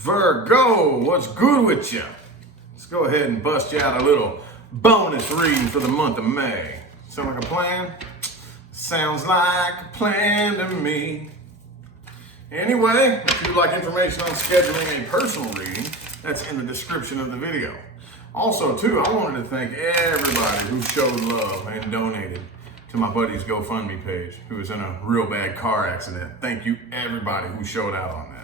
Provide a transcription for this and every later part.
Virgo, what's good with you? Let's go ahead and bust you out a little bonus reading for the month of May. Sound like a plan? Sounds like a plan to me. Anyway, if you'd like information on scheduling a personal reading, that's in the description of the video. Also, too, I wanted to thank everybody who showed love and donated to my buddy's GoFundMe page, who was in a real bad car accident. Thank you, everybody who showed out on that.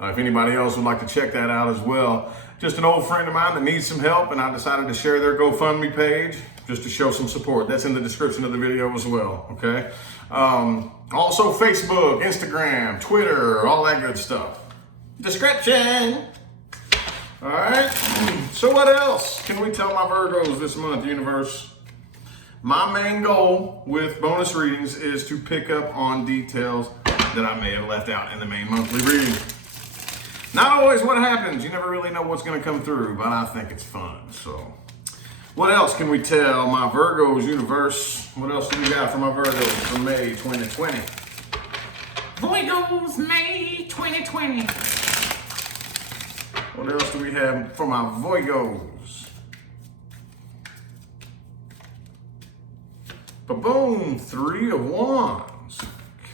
If anybody else would like to check that out as well, just an old friend of mine that needs some help, and I decided to share their GoFundMe page just to show some support. That's in the description of the video as well, okay? Also, Facebook, Instagram, Twitter, all that good stuff. Description! All right, so what else can we tell my Virgos this month, universe? My main goal with bonus readings is to pick up on details that I may have left out in the main monthly reading. Not always what happens. You never really know what's going to come through, but I think it's fun. So what else can we tell my Virgos, universe? What else do we got for my Virgos for May 2020? Virgos, May 2020. What else do we have for my Virgos? Ba-boom, 3 of Wands.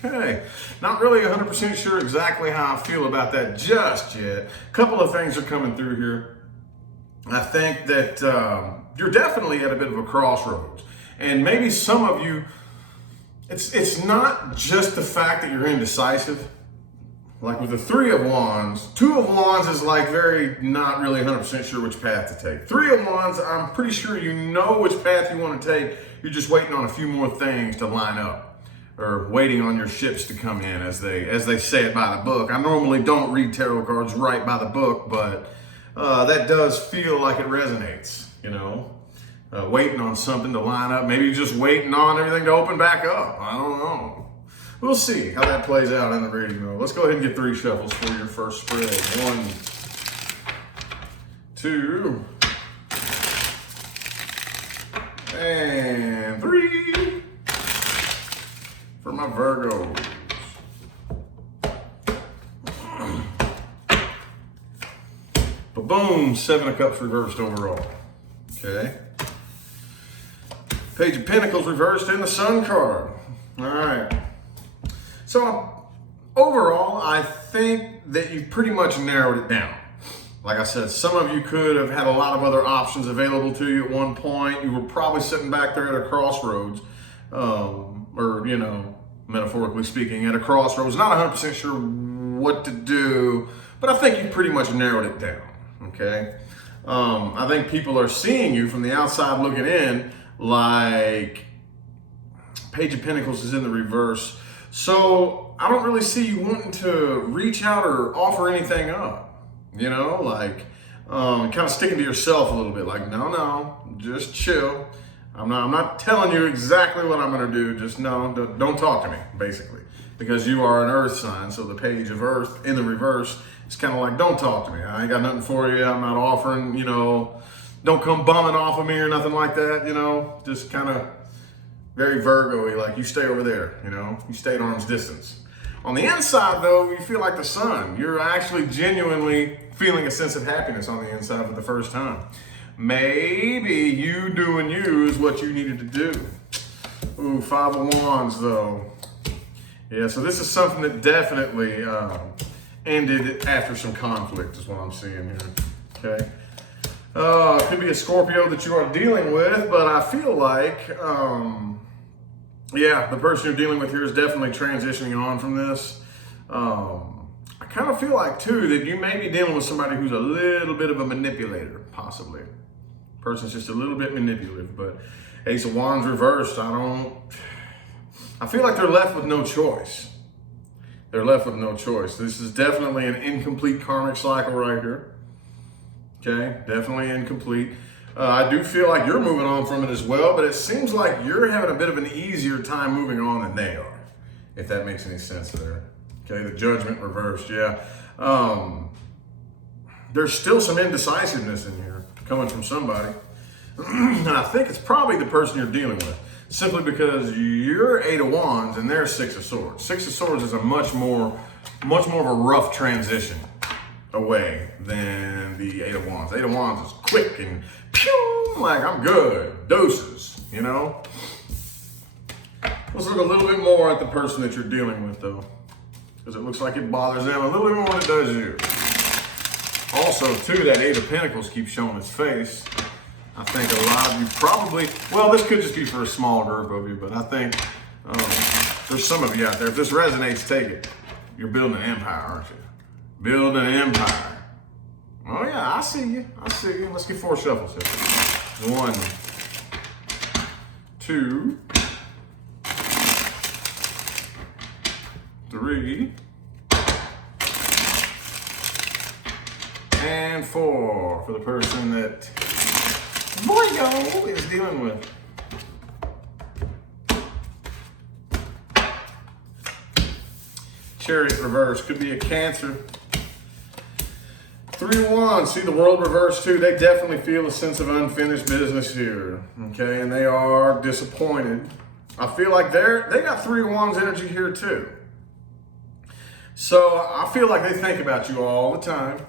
Okay, not really 100% sure exactly how I feel about that just yet. A couple of things are coming through here. I think that you're definitely at a bit of a crossroads. And maybe some of you, it's not just the fact that you're indecisive. Like with the 3 of Wands, 2 of Wands is like very not really 100% sure which path to take. 3 of Wands, I'm pretty sure you know which path you want to take. You're just waiting on a few more things to line up, or waiting on your ships to come in, as they say it by the book. I normally don't read tarot cards right by the book, but that does feel like it resonates, you know? Waiting on something to line up. Maybe just waiting on everything to open back up. I don't know. We'll see how that plays out in the reading, though. Let's go ahead and get 3 shuffles for your first spread. 1, 2, and 3 for my Virgos. Ba-boom, 7 of Cups reversed overall. Okay. Page of Pentacles reversed and the Sun card. All right. So overall, I think that you've pretty much narrowed it down. Like I said, some of you could have had a lot of other options available to you at one point. You were probably sitting back there at a crossroads, or, you know, metaphorically speaking, at a crossroads, not 100% sure what to do, but I think you pretty much narrowed it down, okay? I think people are seeing you from the outside looking in, like Page of Pentacles is in the reverse. So I don't really see you wanting to reach out or offer anything up, you know, like kind of sticking to yourself a little bit, like, no, just chill. I'm not telling you exactly what I'm going to do. Just don't talk to me, basically, because you are an earth sign. So the Page of Earth in the reverse is kind of like, don't talk to me. I ain't got nothing for you. I'm not offering, you know, don't come bumming off of me or nothing like that, you know, just kind of very Virgo-y, like you stay over there, you know, you stay at arm's distance. On the inside, though, you feel like the sun. You're actually genuinely feeling a sense of happiness on the inside for the first time. Maybe you doing you is what you needed to do. Ooh, 5 of Wands, though. Yeah, so this is something that definitely ended after some conflict, is what I'm seeing here, okay? It could be a Scorpio that you are dealing with, but I feel like, yeah, the person you're dealing with here is definitely transitioning on from this. I kind of feel like, too, that you may be dealing with somebody who's a little bit of a manipulator, possibly. Person's just a little bit manipulative, but Ace of Wands reversed, I feel like they're left with no choice. They're left with no choice. This is definitely an incomplete karmic cycle right here. Okay, definitely incomplete. I do feel like you're moving on from it as well, but it seems like you're having a bit of an easier time moving on than they are, if that makes any sense there. Okay, the Judgment reversed, yeah. There's still some indecisiveness in here coming from somebody. And I think it's probably the person you're dealing with, simply because you're 8 of Wands and they're 6 of Swords. 6 of Swords is a much more of a rough transition. away than the Eight of Wands. Eight of Wands is quick and pew, like I'm good, doses, you know? Let's look a little bit more at the person that you're dealing with though, because it looks like it bothers them a little bit more than it does you. Also too, that Eight of Pentacles keeps showing its face. I think a lot of you probably, well, this could just be for a small group of you, but I think there's some of you out there. If this resonates, take it. You're building an empire, aren't you? Building an empire. Oh yeah, I see you. I see you. Let's get 4 shuffles here. 1, 2, 3, and 4 for the person that Virgo is dealing with. Chariot reverse could be a Cancer. 3 of Wands, see the World reverse too. They definitely feel a sense of unfinished business here, okay? And they are disappointed. I feel like they got 3 of Wands energy here too. So I feel like they think about you all the time.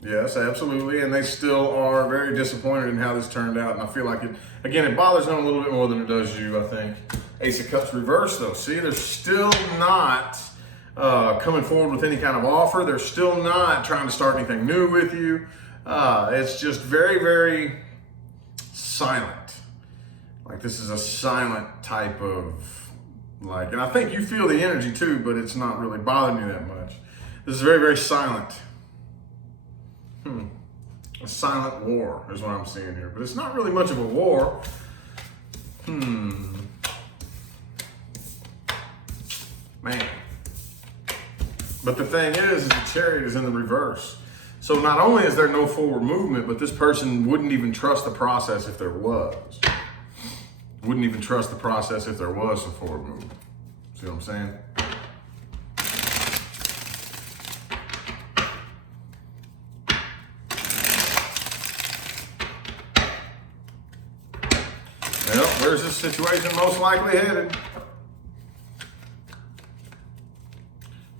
Yes, absolutely. And they still are very disappointed in how this turned out. And I feel like it bothers them a little bit more than it does you, I think. Ace of Cups reverse though. See, they're still not coming forward with any kind of offer. They're still not trying to start anything new with you. It's just very, very silent. Like this is a silent type of like, and I think you feel the energy too, but it's not really bothering you that much. This is very, very silent. A silent war is what I'm seeing here, but it's not really much of a war. Man. But the thing is the Chariot is in the reverse. So not only is there no forward movement, but this person wouldn't even trust the process if there was. Wouldn't even trust the process if there was some forward movement. See what I'm saying? Well, where's this situation most likely headed?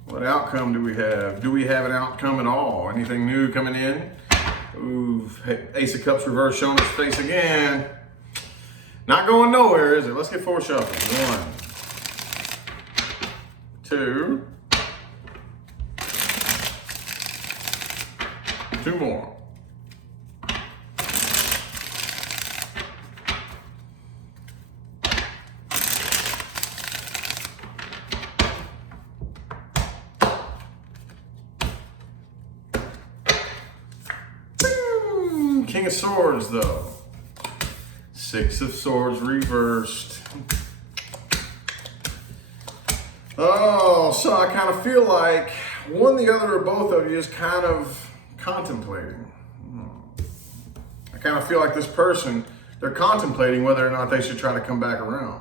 What outcome do we have? Do we have an outcome at all? Anything new coming in? Ooh, Ace of Cups reverse showing its face again. Not going nowhere, is it? Let's get 4 shuffles. 1, 2, 2 more. King of Swords though. 6 of Swords reversed. Oh, so I kind of feel like one, the other, or both of you is kind of contemplating. I kind of feel like this person, they're contemplating whether or not they should try to come back around.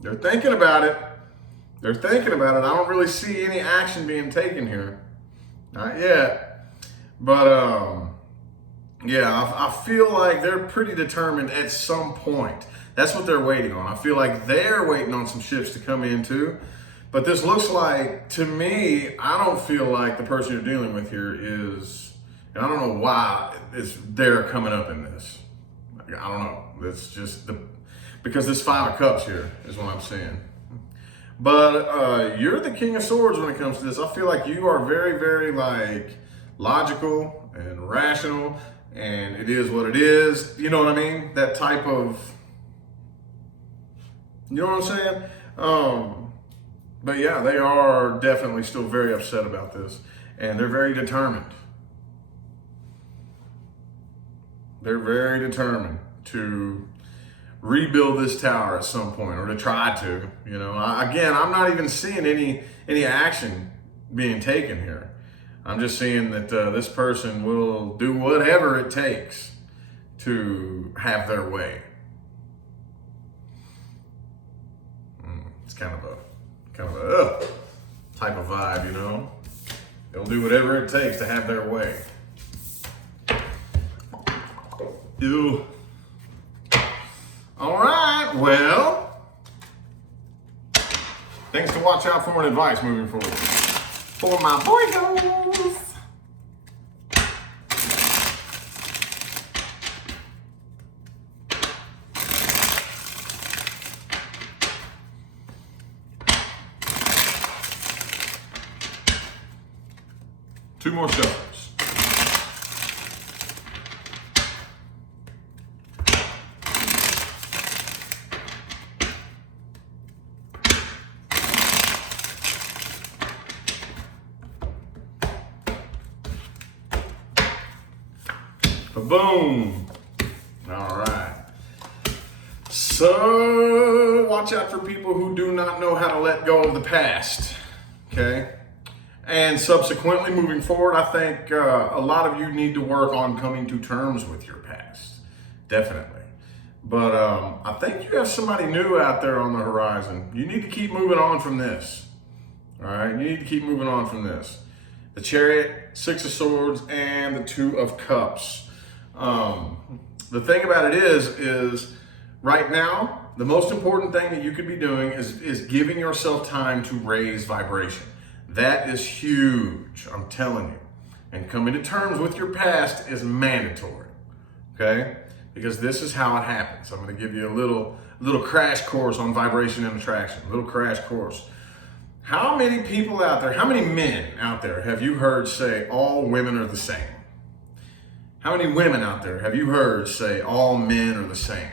They're thinking about it. They're thinking about it. I don't really see any action being taken here. Not yet. But, yeah, I feel like they're pretty determined at some point. That's what they're waiting on. I feel like they're waiting on some ships to come in too. But this looks like, to me, I don't feel like the person you're dealing with here is, and I don't know why they're coming up in this. I don't know. It's just because this 5 of Cups here is what I'm seeing. But you're the King of Swords when it comes to this. I feel like you are very, very like logical and rational. And it is what it is. You know what I mean? That type of, you know what I'm saying? But yeah, they are definitely still very upset about this. And they're very determined. They're very determined to rebuild this tower at some point, or to try to, you know. Again, I'm not even seeing any action being taken here. I'm just seeing that this person will do whatever it takes to have their way. It's kind of a type of vibe, you know? They'll do whatever it takes to have their way. Ew. All right, well, things to watch out for and advice moving forward. For my Virgos. 2 more shuffles. Boom. All right. So watch out for people who do not know how to let go of the past. Okay. And subsequently moving forward, I think a lot of you need to work on coming to terms with your past. Definitely. But I think you have somebody new out there on the horizon. You need to keep moving on from this. All right. You need to keep moving on from this. The Chariot, 6 of Swords, and the 2 of Cups. The thing about it is right now, the most important thing that you could be doing is giving yourself time to raise vibration. That is huge, I'm telling you. And coming to terms with your past is mandatory, okay? Because this is how it happens. I'm going to give you a little crash course on vibration and attraction, a little crash course. How many people out there, how many men out there have you heard say all women are the same? How many women out there have you heard say all men are the same?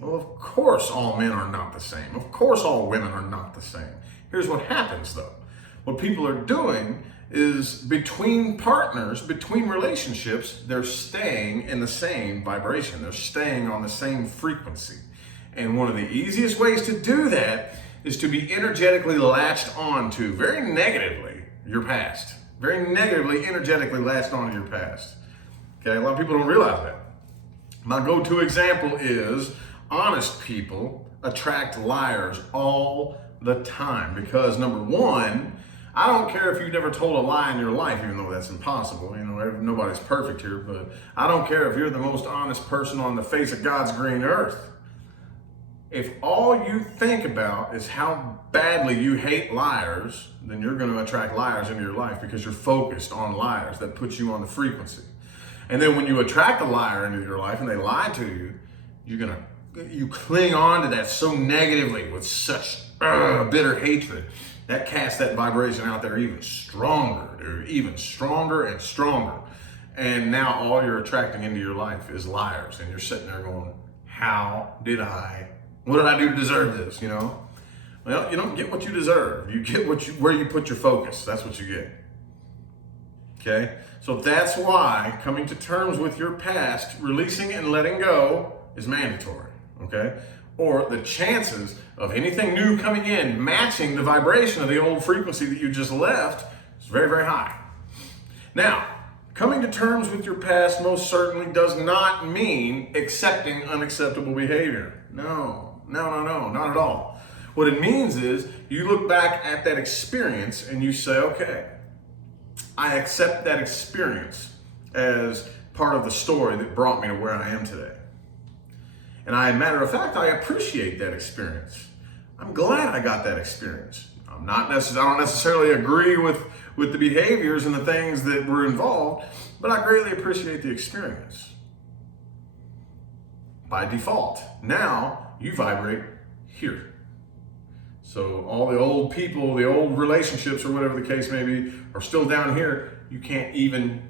Well, of course all men are not the same. Of course all women are not the same. Here's what happens though. What people are doing is between partners, between relationships, they're staying in the same vibration. They're staying on the same frequency. And one of the easiest ways to do that is to be energetically latched onto, very negatively, your past. Very negatively, energetically latched onto your past. Okay, a lot of people don't realize that. My go-to example is honest people attract liars all the time because number one, I don't care if you've never told a lie in your life, even though that's impossible. You know, nobody's perfect here, but I don't care if you're the most honest person on the face of God's green earth. If all you think about is how badly you hate liars, then you're going to attract liars into your life because you're focused on liars. That puts you on the frequency. And then when you attract a liar into your life and they lie to you, you cling on to that so negatively with such bitter hatred. That casts that vibration out there even stronger, dude, even stronger and stronger. And now all you're attracting into your life is liars. And you're sitting there going, what did I do to deserve this, you know? Well, you don't get what you deserve. You get where you put your focus. That's what you get. Okay? So that's why coming to terms with your past, releasing and letting go is mandatory, okay? Or the chances of anything new coming in matching the vibration of the old frequency that you just left is very, very high. Now, coming to terms with your past most certainly does not mean accepting unacceptable behavior. No, not at all. What it means is you look back at that experience and you say, okay, I accept that experience as part of the story that brought me to where I am today. And matter of fact, I appreciate that experience. I'm glad I got that experience. I don't necessarily agree with the behaviors and the things that were involved, but I greatly appreciate the experience. By default, now you vibrate here. So all the old people, the old relationships or whatever the case may be are still down here. You can't even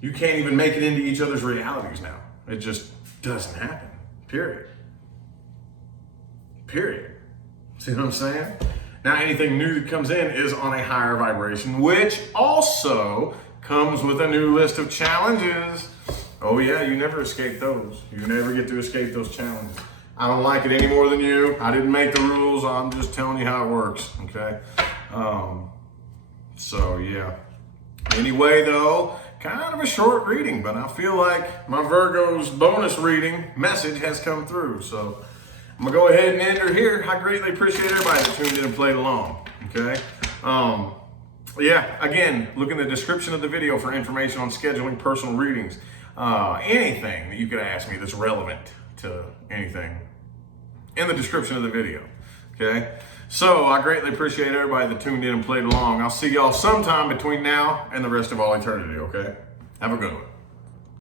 make it into each other's realities now. It just doesn't happen. Period. See what I'm saying? Now anything new that comes in is on a higher vibration, which also comes with a new list of challenges. Oh yeah, you never escape those. You never get to escape those challenges. I don't like it any more than you. I didn't make the rules. I'm just telling you how it works, okay? So yeah. Anyway though, kind of a short reading, but I feel like my Virgo's bonus reading message has come through. So I'm gonna go ahead and end her here. I greatly appreciate everybody that tuned in and played along, okay? Yeah, again, look in the description of the video for information on scheduling personal readings. Anything that you could ask me that's relevant to anything in the description of the video, okay? So I greatly appreciate everybody that tuned in and played along. I'll see y'all sometime between now and the rest of all eternity, okay? Have a good one.